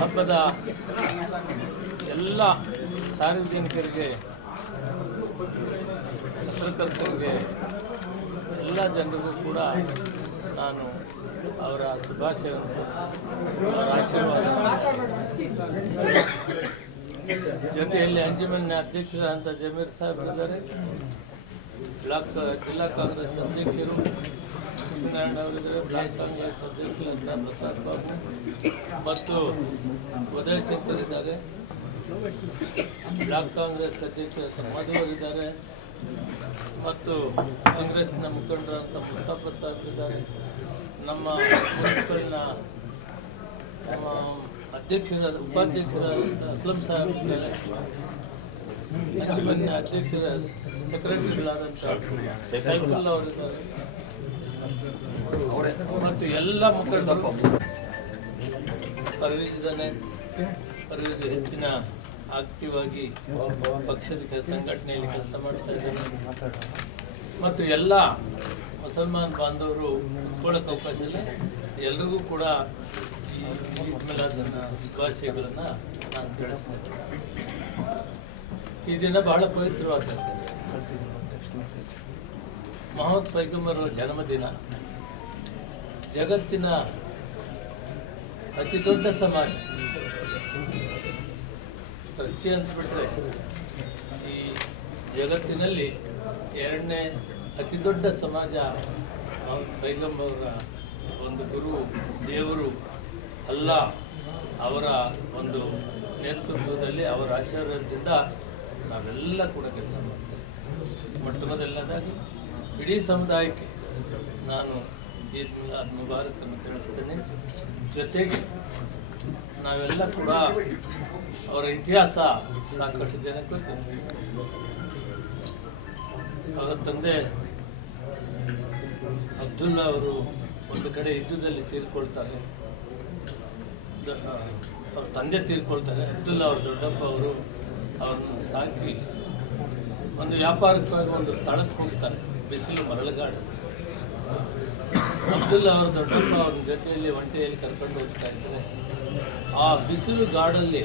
ಹಬ್ಬದ ಎಲ್ಲ ಸಾರ್ವಜನಿಕರಿಗೆ, ಪತ್ರಕರ್ತರಿಗೆ, ಎಲ್ಲ ಜನರಿಗೂ ಕೂಡ ನಾನು ಅವರ ಶುಭಾಶಯವನ್ನು, ಅವರ ಆಶೀರ್ವಾದ, ಜೊತೆಯಲ್ಲಿ ಅಂಜುಮನ್ನ ಅಧ್ಯಕ್ಷರಾದಂಥ ಜಮೀರ್ ಸಾಹೇಬರಿದ್ದಾರೆ, ಜಿಲ್ಲಾ ಕಾಂಗ್ರೆಸ್ ಅಧ್ಯಕ್ಷರು ನಾರಾಯಣ ಅವರಿದ್ದಾರೆ, ಬ್ಲಾಕ್ ಕಾಂಗ್ರೆಸ್ ಅಧ್ಯಕ್ಷರಾದಂಥ ಪ್ರಸಾದ್ ಬಾಬು ಮತ್ತು ಉದಯ್ ಶಂಕರ್ ಇದ್ದಾರೆ, ಬ್ಲಾಕ್ ಕಾಂಗ್ರೆಸ್ ಅಧ್ಯಕ್ಷರಾದ ಮಧುವರಿದ್ದಾರೆ ಮತ್ತು ಕಾಂಗ್ರೆಸ್ನ ಮುಖಂಡರಾದಂಥ ಮುಸ್ತಫಾ ಸಾಹೇಬ್ ಇದ್ದಾರೆ, ನಮ್ಮ ಮುನ್ಸಿಪಲ್ನ ಅಧ್ಯಕ್ಷರಾದ ಉಪಾಧ್ಯಕ್ಷರಾದಂಥ ಅಸ್ಲಂ ಸಾಹೇಬ್ ಇದ್ದಾರೆ, ಅಂಜುಮನ್ನ ಅಧ್ಯಕ್ಷರ ಸೆಕ್ರೆಟರಿಗಳಾದಂಥ ಸೈಫುಲ್ಲಾ ಅವರಿದ್ದಾರೆ ಮತ್ತು ಎಲ್ಲ ಮುಖಂಡರು. ಪರ್ವೇಜ್ ಹೆಚ್ಚಿನ ಆಕ್ಟಿವ್ ಆಗಿ ಪಕ್ಷದ ಸಂಘಟನೆಯಲ್ಲಿ ಕೆಲಸ ಮಾಡ್ತಾ ಇದ್ದಾರೆ ಮತ್ತು ಎಲ್ಲ ಮುಸಲ್ಮಾನ್ ಬಾಂಧವರು ಕುತ್ಕೊಳ್ಳೋಕೆ ಅವಕಾಶ ಇಲ್ಲ. ಎಲ್ರಿಗೂ ಕೂಡ ಈ ಈದ್ ಮಿಲಾದನ್ನ ಶುಭಾಶಯಗಳನ್ನು ನಾನು ತಿಳಿಸ್ತೇನೆ. ಈ ದಿನ ಬಹಳ ಪವಿತ್ರವಾಗ್ತದೆ. ಮೊಹಮ್ಮದ್ ಪೈಗಂಬರ್ ಜನ್ಮದಿನ. ಜಗತ್ತಿನ ಅತಿ ದೊಡ್ಡ ಸಮಾಜ, ಕ್ರಿಶ್ಚಿಯನ್ಸ್ ಬಿಟ್ಟರೆ ಈ ಜಗತ್ತಿನಲ್ಲಿ ಎರಡನೇ ಅತಿ ದೊಡ್ಡ ಸಮಾಜ ಪೈಗಂಬರ ಒಂದು ಗುರು, ದೇವರು ಅಲ್ಲಾ ಅವರ ಒಂದು ನೇತೃತ್ವದಲ್ಲಿ, ಅವರ ಆಶೀರ್ವಾದದಿಂದ ನಾವೆಲ್ಲ ಕೂಡ ಕೆಲಸ ಮಾಡ್ತೇವೆ. ಮೊಟ್ಟ ಮೊದಲನೇದಾಗಿ ಇಡೀ ಸಮುದಾಯಕ್ಕೆ ನಾನು ಈದ್ ಮಿಲಾದ್ ಮುಬಾರಕನ್ನು ತಿಳಿಸ್ತೇನೆ. ಜೊತೆಗೆ ನಾವೆಲ್ಲ ಕೂಡ ಅವರ ಇತಿಹಾಸ ಸಾಕಷ್ಟು ಜನಕ್ಕೆ ಗೊತ್ತಿದೆ. ಅವರ ತಂದೆ ಅಬ್ದುಲ್ಲಾ ಅವರು ಒಂದು ಕಡೆ ಯುದ್ಧದಲ್ಲಿ ತೀರ್ಕೊಳ್ತಾರೆ, ಅವ್ರ ತಂದೆ ತೀರ್ಕೊಳ್ತಾರೆ. ಅಬ್ದುಲ್ಲಾ ಅವ್ರ ದೊಡ್ಡಪ್ಪ ಅವರು ಅವ್ರನ್ನ ಸಾಕಿ ಒಂದು ವ್ಯಾಪಾರಕ್ಕಾಗಿ ಒಂದು ಸ್ಥಳಕ್ಕೆ ಹೋಗ್ತಾರೆ, ಬಿಸಿಲು ಮರಳುಗಾಡು. ಅಬ್ದುಲ್ಲಾ ಅವ್ರ ದೊಡ್ಡಪ್ಪ ಅವ್ರ ಜೊತೆಯಲ್ಲಿ ಒಂಟೆಯಲ್ಲಿ ಕರ್ಕೊಂಡು ಹೋಗ್ತಾ ಇದ್ದಾರೆ. ಆ ಬಿಸಿಲು ಗಾಡಲ್ಲಿ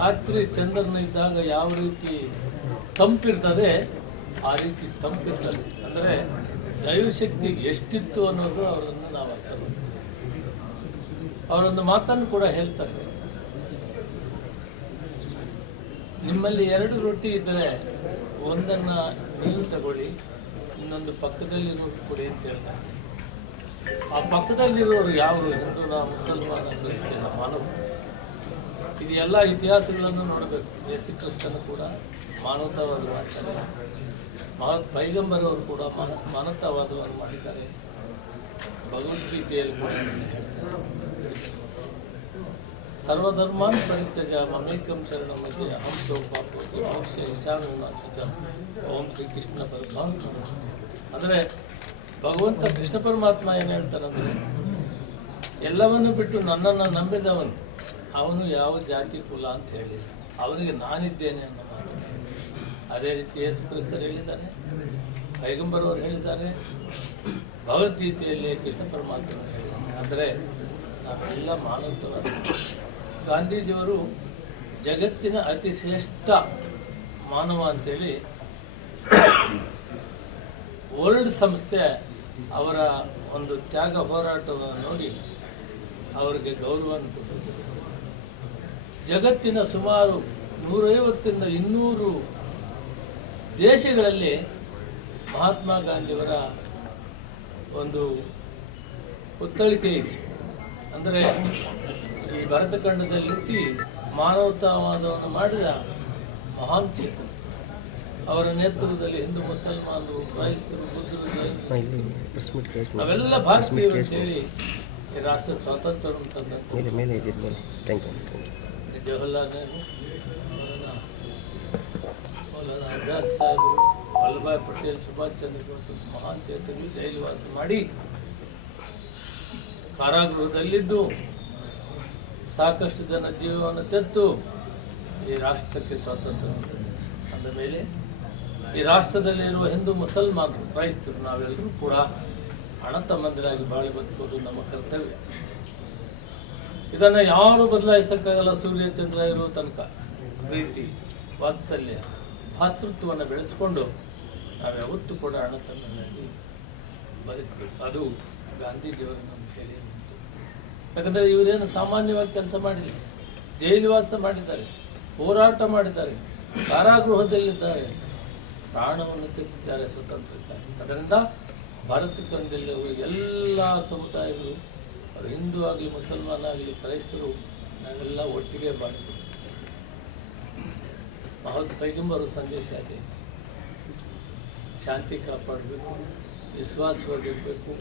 ರಾತ್ರಿ ಚಂದ್ರನ ಇದ್ದಾಗ ಯಾವ ರೀತಿ ತಂಪಿರ್ತದೆ ಆ ರೀತಿ ತಂಪಿರ್ತದೆ. ಅಂದರೆ ದೈವಶಕ್ತಿ ಎಷ್ಟಿತ್ತು ಅನ್ನೋದು ಅವರನ್ನು ನಾವು ಅರ್ಥ ಮಾಡ್ತೀವಿ. ಅವರೊಂದು ಮಾತನ್ನು ಕೂಡ ಹೇಳ್ತಾರೆ, ನಿಮ್ಮಲ್ಲಿ 2 ರೊಟ್ಟಿ ಇದ್ದರೆ ಒಂದನ್ನು ನೀವು ತಗೊಳ್ಳಿ, ಇನ್ನೊಂದು ಪಕ್ಕದಲ್ಲಿರೋರು ಕೊಡಿ ಅಂತ ಹೇಳ್ತಾರೆ. ಆ ಪಕ್ಕದಲ್ಲಿರೋರು ಯಾರು? ಹಿಂದೂನ, ಮುಸಲ್ಮಾನ, ಕ್ರಿಶ್ಚಿಯನ, ಮಾನವ. ಇದು ಎಲ್ಲ ಇತಿಹಾಸಗಳನ್ನು ನೋಡಬೇಕು. ಯೇಸು ಕ್ರಿಸ್ತನು ಕೂಡ ಮಾನವತಾವಾದ ಮಾಡ್ತಾರೆ, ಮಹತ್ ಪೈಗಂಬರವರು ಕೂಡ ಮಾನವತಾವಾದವನ್ನು ಮಾಡಿದ್ದಾರೆ. ಭಗವದ್ಗೀತೆಯಲ್ಲಿ ಕೂಡ ಹೇಳ್ತಾರೆ, ಸರ್ವಧರ್ಮಾನ್ ಪರಿತ್ಯಜ ಮಮೇಕಂ ಶರಣಂ ಮಧ್ಯೆ ಅಹಂ ಸೌಪಾಪೋತಿ ಮೋಕ್ಷ ಈಶಾನ್ಯನಾಥ ಓಂ ಶ್ರೀ ಕೃಷ್ಣ ಪರಮಾತ್ಮ. ಅಂದರೆ ಭಗವಂತ ಕೃಷ್ಣ ಪರಮಾತ್ಮ ಏನು ಹೇಳ್ತಾರಂದರೆ, ಎಲ್ಲವನ್ನು ಬಿಟ್ಟು ನನ್ನನ್ನು ನಂಬಿದವನು ಅವನು ಯಾವ ಜಾತಿ ಕುಲ ಅಂತ ಹೇಳಿಲ್ಲ, ಅವನಿಗೆ ನಾನಿದ್ದೇನೆ ಅನ್ನೋ ಮಾತು. ಅದೇ ರೀತಿ ಯೇಸು ಕ್ರಿಸ್ತರು ಹೇಳಿದ್ದಾರೆ, ಪೈಗಂಬರವರು ಹೇಳಿದ್ದಾರೆ, ಭಗವದ್ಗೀತೆಯಲ್ಲಿ ಕೃಷ್ಣ ಪರಮಾತ್ಮನು ಹೇಳಿದ್ದಾರೆ. ಅಂದರೆ ನಾವೆಲ್ಲ ಮಾನವತ್ವವಾದ. ಗಾಂಧೀಜಿಯವರು ಜಗತ್ತಿನ ಅತಿ ಶ್ರೇಷ್ಠ ಮಾನವ ಅಂತೇಳಿ ವರ್ಲ್ಡ್ ಸಂಸ್ಥೆ ಅವರ ಒಂದು ತ್ಯಾಗ ಹೋರಾಟವನ್ನು ನೋಡಿ ಅವರಿಗೆ ಗೌರವವನ್ನು ಕೊಟ್ಟಿದ್ದರು. ಜಗತ್ತಿನ ಸುಮಾರು 150ರಿಂದ 200 ದೇಶಗಳಲ್ಲಿ ಮಹಾತ್ಮ ಗಾಂಧಿಯವರ ಒಂದು ಒತ್ತಳಿಕೆ ಇದೆ. ಅಂದರೆ ಈ ಭಾರತ ಖಂಡದಲ್ಲಿ ಮಾನವತಾವಾದವನ್ನು ಮಾಡಿದ ಮಹಾನ್ ಚೇತನ. ಅವರ ನೇತೃತ್ವದಲ್ಲಿ ಹಿಂದೂ ಮುಸಲ್ಮಾನರು, ಕ್ರೈಸ್ತರು, ಬುದ್ಧರು ನಾವೆಲ್ಲ ಭಾರತೀಯರು ಅಂತೇಳಿ ಈ ರಾಷ್ಟ್ರ ಸ್ವಾತಂತ್ರ್ಯವನ್ನು ತಂದಂತೆ ಜವಾಹರ್ಲಾಲ್ ನೆಹರು, ಮೌಲಾನಾ ಆಜಾದ್ ಸಾಹೇಬರು, ವಲ್ಲಭಾಯ್ ಪಟೇಲ್, ಸುಭಾಷ್ ಚಂದ್ರ ಬೋಸ್ ಮಹಾನ್ ಚೇತನರು ಜೈಲುವಾಸ ಮಾಡಿ ಕಾರಾಗೃಹದಲ್ಲಿದ್ದು ಸಾಕಷ್ಟು ಜನ ಜೀವವನ್ನು ತೆತ್ತು ಈ ರಾಷ್ಟ್ರಕ್ಕೆ ಸ್ವಾತಂತ್ರ್ಯ ತಂದಿದೆ. ಅಂದ ಮೇಲೆ ಈ ರಾಷ್ಟ್ರದಲ್ಲಿರುವ ಹಿಂದೂ ಮುಸಲ್ಮಾನರು, ಕ್ರೈಸ್ತರು ನಾವೆಲ್ಲರೂ ಕೂಡ ಅಣ್ಣ ತಮ್ಮಂದಿರಾಗಿ ಬಾಳಿ ಬದುಕೋದು ನಮ್ಮ ಕರ್ತವ್ಯ. ಇದನ್ನು ಯಾರು ಬದಲಾಯಿಸೋಕ್ಕಾಗಲ್ಲ. ಸೂರ್ಯ ಚಂದ್ರ ಇರುವ ತನಕ ಪ್ರೀತಿ, ವಾತ್ಸಲ್ಯ, ಭಾತೃತ್ವವನ್ನು ಬೆಳೆಸ್ಕೊಂಡು ನಾವು ಯಾವತ್ತೂ ಕೂಡ ಅಣ್ಣ ತಮ್ಮಂದಿರಾಗಿ ಬದುಕಬೇಕು. ಅದು ಗಾಂಧೀಜಿಯವರು ನಮ್ಮ ಕೇಳಿ. ಯಾಕಂದರೆ ಇವರೇನು ಸಾಮಾನ್ಯವಾಗಿ ಕೆಲಸ ಮಾಡಿಲ್ಲ, ಜೈಲುವಾಸ ಮಾಡಿದ್ದಾರೆ, ಹೋರಾಟ ಮಾಡಿದ್ದಾರೆ, ಕಾರಾಗೃಹದಲ್ಲಿದ್ದಾರೆ, ಪ್ರಾಣವನ್ನು ತೆಗೆದಿದ್ದಾರೆ ಸ್ವತಂತ್ರಕ್ಕಾಗಿ. ಅದರಿಂದ ಭಾರತ ಖಂಡದಲ್ಲಿರುವ ಎಲ್ಲ ಸಮುದಾಯಗಳು, ಅವರು ಹಿಂದೂ ಆಗಲಿ, ಮುಸಲ್ಮಾನ ಆಗಲಿ, ಕ್ರೈಸ್ತರು, ನಾವೆಲ್ಲ ಒಟ್ಟಿಗೆ ಬಾಳಬೇಕು. ಮಹತ್ ಪೈಗಂಬರು ಸಂದೇಶ ಇದೆ, ಶಾಂತಿ ಕಾಪಾಡಬೇಕು, ವಿಶ್ವಾಸವಾಗಿರಬೇಕು,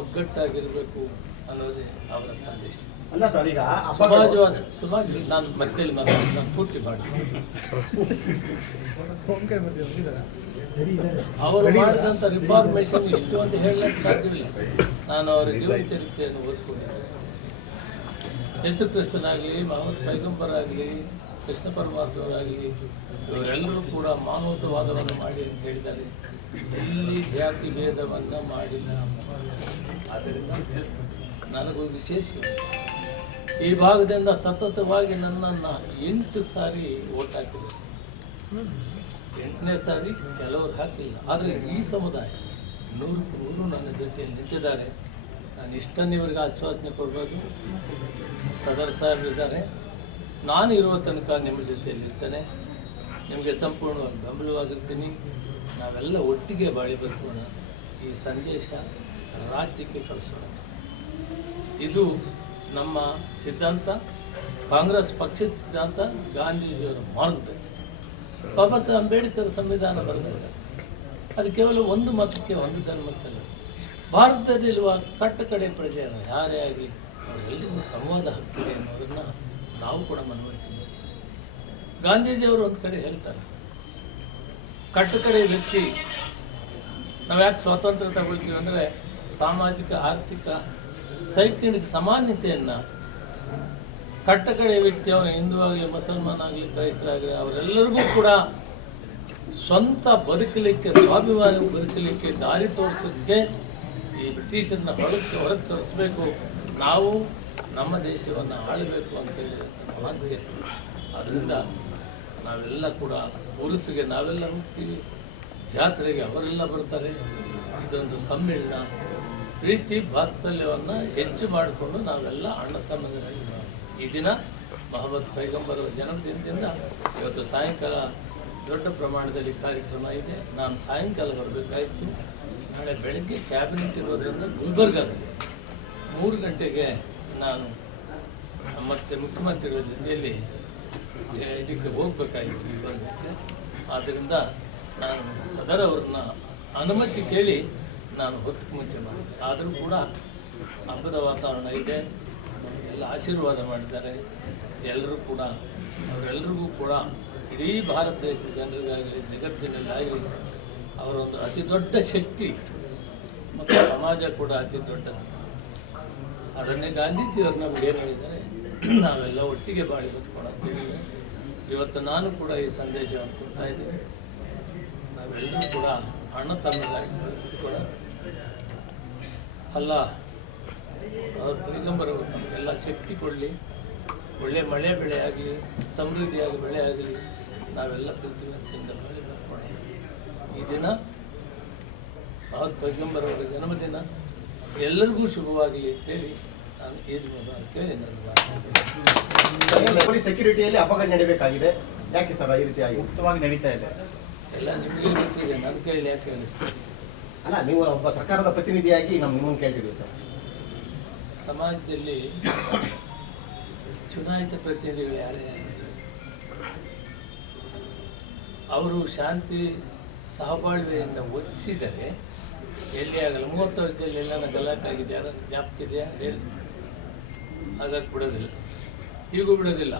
ಒಗ್ಗಟ್ಟಾಗಿರಬೇಕು ಅನ್ನೋದೇ ಅವರ ಸಂದೇಶ. ಸಮಾಜ ನಾನು ಮಧ್ಯದಲ್ಲಿ ನಾನು ಪೂರ್ತಿ ಮಾಡಿ ಅವರು ಮಾಡಿದಂಥ ರಿಫಾರ್ಮೇಷನ್ ಇಷ್ಟು ಅಂತ ಹೇಳಲಿಕ್ಕೆ ಸಾಧ್ಯವಿಲ್ಲ. ನಾನು ಅವರ ಜೀವನ ಚರಿತ್ರೆಯನ್ನು ಓದ್ಕೊಂಡಿದ್ದೆ. ಯೇಸು ಕ್ರಿಸ್ತನಾಗಲಿ, ಮಹಮ್ಮದ್ ಪೈಗಂಬರಾಗಲಿ, ಕೃಷ್ಣ ಪರಮಾತ್ಮರಾಗಲಿ, ಇವರೆಲ್ಲರೂ ಕೂಡ ಮಾನವತಾವಾದವನ್ನು ಮಾಡಿ ಅಂತ ಹೇಳಿದ್ದಾರೆ. ಎಲ್ಲಿ ಜಾತಿ ಭೇದವನ್ನು ಮಾಡಿಲ್ಲ. ಆದ್ದರಿಂದ ನನಗೂ ವಿಶೇಷ ಈ ಭಾಗದಿಂದ ಸತತವಾಗಿ ನನ್ನನ್ನು 8 ಸಾರಿ ಓಟ್ ಹಾಕಿದೆ. 8ನೇ ಸಾರಿ ಕೆಲವರು ಹಾಕಿಲ್ಲ. ಆದರೆ ಈ ಸಮುದಾಯ 100% ನನ್ನ ಜೊತೆಯಲ್ಲಿ ನಿಂತಿದ್ದಾರೆ. ನಾನು ಇಷ್ಟನ್ನು ಇವರಿಗೆ ಆಶ್ವಾಸನೆ ಕೊಡ್ಬೋದು. ಸದರ್ ಸಾಹೇಬರಿದ್ದಾರೆ, ನಾನು ಇರುವ ತನಕ ನಿಮ್ಮ ಜೊತೆಯಲ್ಲಿರ್ತೇನೆ, ನಿಮಗೆ ಸಂಪೂರ್ಣವಾಗಿ ಬೆಂಬಲವಾಗಿರ್ತೀನಿ. ನಾವೆಲ್ಲ ಒಟ್ಟಿಗೆ ಬಾಳಿ ಬದುಕೋಣ. ಈ ಸಂದೇಶ ರಾಜ್ಯಕ್ಕೆ ಕಳಿಸೋಣ. ಇದು ನಮ್ಮ ಸಿದ್ಧಾಂತ, ಕಾಂಗ್ರೆಸ್ ಪಕ್ಷದ ಸಿದ್ಧಾಂತ, ಗಾಂಧೀಜಿಯವರ ಮಾರ್ಗದರ್ಶನ. ಬಾಬಾ ಸಾಹೇಬ್ ಅಂಬೇಡ್ಕರ್ ಸಂವಿಧಾನ ಬರೆದಿದ್ದಾರೆ. ಅದು ಕೇವಲ ಒಂದು ಮತಕ್ಕೆ, ಒಂದು ಧರ್ಮಕ್ಕಲ್ಲ. ಭಾರತದಲ್ಲಿರುವ ಕಟ್ಟಕಡೆ ಪ್ರಜೆಗಳು ಯಾರೇ ಆಗಲಿ ಅವರೆಲ್ಲರಿಗೂ ಸಂವಾದ ಹಕ್ಕಿದೆ ಅನ್ನೋದನ್ನು ನಾವು ಕೂಡ ಮನವರಿಕೆ ಮಾಡಿ. ಗಾಂಧೀಜಿಯವರು ಒಂದು ಕಡೆ ಹೇಳ್ತಾರೆ, ಕಟ್ಟಕಡೆ ವ್ಯಕ್ತಿ ನಾವು ಯಾಕೆ ಸ್ವಾತಂತ್ರ್ಯ ತಗೊಳ್ತೀವಿ ಅಂದರೆ ಸಾಮಾಜಿಕ, ಆರ್ಥಿಕ, ಶೈಕ್ಷಣಿಕ ಸಮಾನತೆಯನ್ನು ಕಟ್ಟಕಡೆ ವ್ಯಕ್ತಿ, ಅವನು ಹಿಂದೂ ಆಗಲಿ, ಮುಸಲ್ಮಾನ ಆಗಲಿ, ಕ್ರೈಸ್ತರಾಗಲಿ, ಅವರೆಲ್ಲರಿಗೂ ಕೂಡ ಸ್ವಂತ ಬದುಕಲಿಕ್ಕೆ, ಸ್ವಾಭಿಮಾನ ಬದುಕಲಿಕ್ಕೆ ದಾರಿ ತೋರಿಸೋದಕ್ಕೆ ಈ ಬ್ರಿಟಿಷರನ್ನ ಹೊರಗೆ ತರಿಸಬೇಕು. ನಾವು ನಮ್ಮ ದೇಶವನ್ನು ಆಳಬೇಕು ಅಂತೇಳಿ ಮಹಾನ್ ಚೇತನ. ಆದ್ದರಿಂದ ನಾವೆಲ್ಲ ಕೂಡ ಉರುಸಿಗೆ ನಾವೆಲ್ಲ ಹೋಗ್ತೀವಿ, ಜಾತ್ರೆಗೆ ಅವರೆಲ್ಲ ಬರ್ತಾರೆ. ಇದೊಂದು ಸಮ್ಮೇಳನ, ಪ್ರೀತಿ ವಾತ್ಸಲ್ಯವನ್ನು ಹೆಚ್ಚು ಮಾಡಿಕೊಂಡು ನಾವೆಲ್ಲ ಅಣ್ಣ ತಮ್ಮಂದಿರಾಗಿ ಈ ದಿನ ಮಹಮ್ಮದ್ ಪೈಗಂಬರ್ ಜನ್ಮದಿನದಿಂದ ಇವತ್ತು ಸಾಯಂಕಾಲ ದೊಡ್ಡ ಪ್ರಮಾಣದಲ್ಲಿ ಕಾರ್ಯಕ್ರಮ ಇದೆ. ನಾನು ಸಾಯಂಕಾಲ ಬರಬೇಕಾಯಿತು. ನಾಳೆ ಬೆಳಗ್ಗೆ ಕ್ಯಾಬಿನೆಟ್ ಇರೋದ್ರಿಂದ ಗುಲ್ಬರ್ಗಾದಲ್ಲಿ 3 ಗಂಟೆಗೆ ನಾನು ನಮ್ಮ ಮತ್ತು ಮುಖ್ಯಮಂತ್ರಿಗಳ ಜೊತೆಯಲ್ಲಿ ಇದಕ್ಕೆ ಹೋಗಬೇಕಾಗಿತ್ತು ನಿರ್ಬಂಧಕ್ಕೆ. ಆದ್ದರಿಂದ ನಾನು ಸದರ್ ಅವ್ರನ್ನ ಅನುಮತಿ ಕೇಳಿ ನಾನು ಹೊತ್ತು ಮುಂಚೆ ಮಾಡಿದೆ. ಆದರೂ ಕೂಡ ಹಬ್ಬದ ವಾತಾವರಣ ಇದೆ, ಎಲ್ಲ ಆಶೀರ್ವಾದ ಮಾಡಿದ್ದಾರೆ ಎಲ್ಲರೂ ಕೂಡ. ಅವರೆಲ್ಲರಿಗೂ ಕೂಡ ಇಡೀ ಭಾರತ ದೇಶದ ಜನರಿಗಾಗಲಿ ಜಗತ್ತಿನಲ್ಲಾಗಲಿ ಅವರೊಂದು ಅತಿ ದೊಡ್ಡ ಶಕ್ತಿ ಮತ್ತು ಸಮಾಜ ಕೂಡ ಅತಿ ದೊಡ್ಡದು. ಅದನ್ನೇ ಗಾಂಧೀಜಿಯವ್ರು ನಮಗೆ ಏನು ಹೇಳಿದ್ದಾರೆ, ನಾವೆಲ್ಲ ಒಟ್ಟಿಗೆ ಬಾಳಿ ಬದುಕೊಳ್ಳುತ್ತೀವಿ. ಇವತ್ತು ನಾನು ಕೂಡ ಈ ಸಂದೇಶವನ್ನು ಕೊಡ್ತಾ ಇದ್ದೀನಿ. ನಾವೆಲ್ಲರೂ ಕೂಡ ಅಣ್ಣ ತಮ್ಮದಾಗಿ ಬದುಕೊಳ್ಳೋಣ. ಅಲ್ಲ ಅವ್ರ ಪೈಗಂಬರವರು ನಮಗೆಲ್ಲ ಶಕ್ತಿ ಕೊಡಲಿ, ಒಳ್ಳೆ ಮಳೆ ಬೆಳೆ ಆಗಲಿ, ಸಮೃದ್ಧಿಯಾಗಿ ಬೆಳೆ ಆಗಲಿ, ನಾವೆಲ್ಲ ಪ್ರತಿನಿಧಿಯಿಂದ ಬಾಳಿ ಬದುಕೊಳ್ಳೋಣ. ಈ ದಿನ ಮಹತ್ ಪೈಗಂಬರವರ ಜನ್ಮದಿನ, ಎಲ್ಲರಿಗೂ ಶುಭವಾಗಲಿ ಅಂತೇಳಿ ನಾನು ಈದ್ ಮುಬಾರಕ್ ಕೇಳಿ ನನ್ನ ಪೊಲೀಸ್ ಸೆಕ್ಯೂರಿಟಿಯಲ್ಲಿ ಅಪಘಾತ ನಡೀಬೇಕಾಗಿದೆ. ಯಾಕೆ ಸರ್ ಈ ರೀತಿಯಾಗಿ ಉತ್ತಮವಾಗಿ ನಡೀತಾ ಇದೆ? ಎಲ್ಲ ನಿಮಗೆ ಗೊತ್ತಿದೆ, ನನ್ನ ಕೈಯಲ್ಲಿ ಯಾಕೆ ಹೇಳಿಸ್ತೀವಿ? ಅಲ್ಲ, ನೀವು ಒಬ್ಬ ಸರ್ಕಾರದ ಪ್ರತಿನಿಧಿಯಾಗಿ ನಾವು ನಿಮ್ಮನ್ನು ಕೇಳ್ತಿದ್ದೀವಿ ಸರ್. ಸಮಾಜದಲ್ಲಿ ಚುನಾಯಿತ ಪ್ರತಿನಿಧಿಗಳು ಯಾರೇ ಅವರು ಶಾಂತಿ ಸಹಬಾಳ್ವೆಯಿಂದ ಒಲಿಸಿದರೆ ಎಲ್ಲಿ ಆಗಲ್ಲ. 30 ವರ್ಷದಲ್ಲಿ ಎಲ್ಲಾನ ಗಲಾಟೆ ಆಗಿದೆ, ಯಾರು ಜ್ಞಾಪಕ ಇದೆಯಾ ಹೇಳಿ? ಹಾಗಾಗಿ ಬಿಡೋದಿಲ್ಲ, ಈಗೂ ಬಿಡೋದಿಲ್ಲ.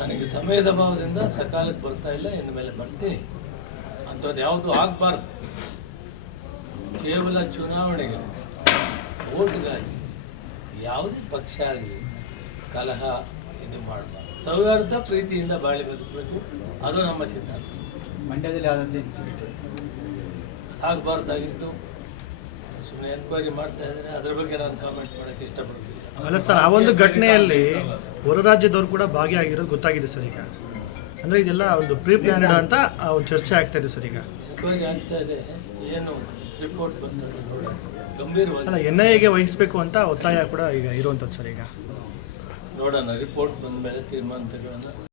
ನನಗೆ ಸಮಯದ ಅಭಾವದಿಂದ ಸಕಾಲಕ್ಕೆ ಬರ್ತಾ ಇಲ್ಲ, ಇನ್ನು ಮೇಲೆ ಬರ್ತೀನಿ. ಅಂಥದ್ದು ಯಾವುದು ಆಗಬಾರ್ದು. ಕೇವಲ ಚುನಾವಣೆಗೆ ಓಟ್ಗಾಗಿ ಯಾವುದೇ ಪಕ್ಷ ಆಗಲಿ ಕಲಹ ಇದು ಮಾಡಬಾರ್ದು. ಸೌಹಾರ್ದ ಪ್ರೀತಿಯಿಂದ ಬಾಳಿ ಬದುಕಬೇಕು, ಅದು ನಮ್ಮ ಸಿದ್ಧಾಂತ. ಮಂಡ್ಯದಲ್ಲಿ ಆದಂತೆ ಆಗಬಾರ್ದಾಗಿತ್ತು. ಸುಮ್ಮನೆ ಎನ್ಕ್ವೈರಿ ಮಾಡ್ತಾ ಇದ್ದಾರೆ, ಅದ್ರ ಬಗ್ಗೆ ನಾನು ಕಾಮೆಂಟ್ ಮಾಡೋಕ್ಕೆ ಇಷ್ಟಪಡ್ತೀನಿ. ಅಲ್ಲ ಸರ್, ಆ ಒಂದು ಘಟನೆಯಲ್ಲಿ ಹೊರ ರಾಜ್ಯದವ್ರು ಕೂಡ ಭಾಗಿಯಾಗಿರೋದು ಗೊತ್ತಾಗಿದೆ ಸರ್. ಈಗ ಅಂದರೆ ಇದೆಲ್ಲ ಒಂದು ಪ್ರೀ ಪ್ಲಾನ್ಡ್ ಅಂತ ಒಂದು ಚರ್ಚೆ ಆಗ್ತಾ ಇದೆ ಸರ್. ಈಗ ಎನ್ಕ್ವೈರಿ ಆಗ್ತಾ ಇದೆ, ಏನು ರಿಪೋರ್ಟ್ ಬರ್ತದೆ ನೋಡಿ. ಗಂಭೀರವಾಗಿ ಅಲ್ಲ, NIAಗೆ ವಹಿಸಬೇಕು ಅಂತ ಒತ್ತಾಯ ಕೂಡ ಈಗ ಇರುವಂಥದ್ದು ಸರ್. ಈಗ ನೋಡೋಣ, ರಿಪೋರ್ಟ್ ಬಂದ ಮೇಲೆ ತೀರ್ಮಾನ ತೆಗೆಯೋಣ.